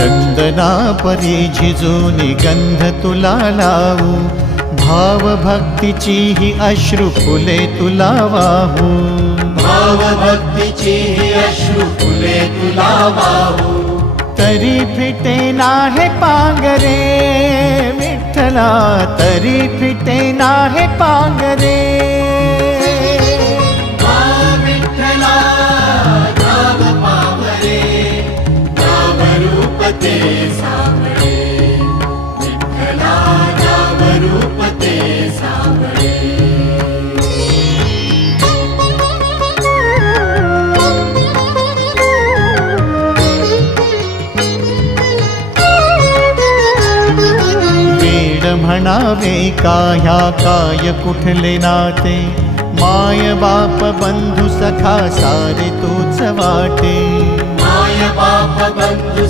चंदना परी झिजूनी गंध तुला लावू. भाव भक्तीची ही अश्रू फुले तुला वाहू. भाव भक्तीची ही अश्रू फुले तुला वाहू. तरी फिटे नाहे पांगरे विठ्ठला तरी फिटे नाहे पांगरे. रूप ते सावळे वेड म्हणावे काय कुठले नाते माय बाप बंधू सखा सारे तूच वाटे। माय बाप बंधू